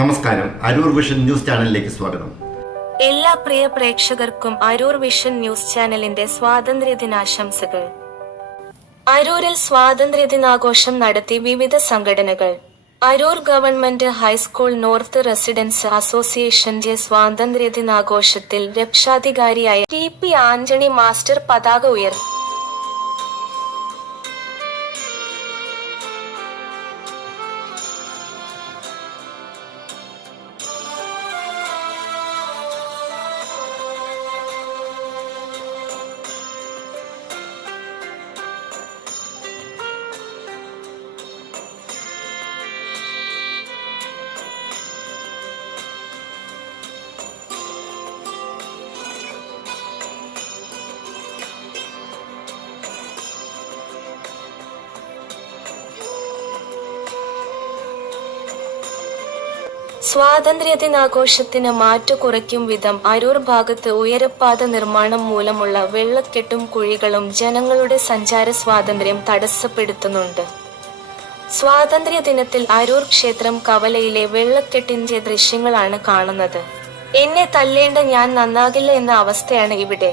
നമസ്കാരം, Aroor vision news ചാനലിലേക്ക് സ്വാഗതം. എല്ലാ പ്രിയ പ്രേക്ഷകർക്കും അരൂർ വിഷൻ ന്യൂസ് ചാനലിന്റെ സ്വാതന്ത്ര്യദിനാശംസകൾ. അരൂരിൽ സ്വാതന്ത്ര്യദിനാഘോഷം നടത്തി വിവിധ സംഘടനകൾ. Aroor government high school north residents അസോസിയേഷന്റെ സ്വാതന്ത്ര്യദിനാഘോഷത്തിൽ രക്ഷാധികാരിയായ ടി.പി. ആന്റണി മാസ്റ്റർ പതാക ഉയർത്തി. സ്വാതന്ത്ര്യദിനാഘോഷത്തിന് മാറ്റുകുറയ്ക്കും വിധം അരൂർ ഭാഗത്ത് ഉയരപ്പാത നിർമ്മാണം മൂലമുള്ള വെള്ളക്കെട്ടും കുഴികളും ജനങ്ങളുടെ സഞ്ചാര സ്വാതന്ത്ര്യം തടസ്സപ്പെടുത്തുന്നുണ്ട്. സ്വാതന്ത്ര്യദിനത്തിൽ അരൂർ ക്ഷേത്രം കവലയിലെ വെള്ളക്കെട്ടിന്റെ ദൃശ്യങ്ങളാണ് കാണുന്നത്. എന്നെ തല്ലേണ്ട ഞാൻ നന്നാകില്ല എന്ന അവസ്ഥയാണ് ഇവിടെ.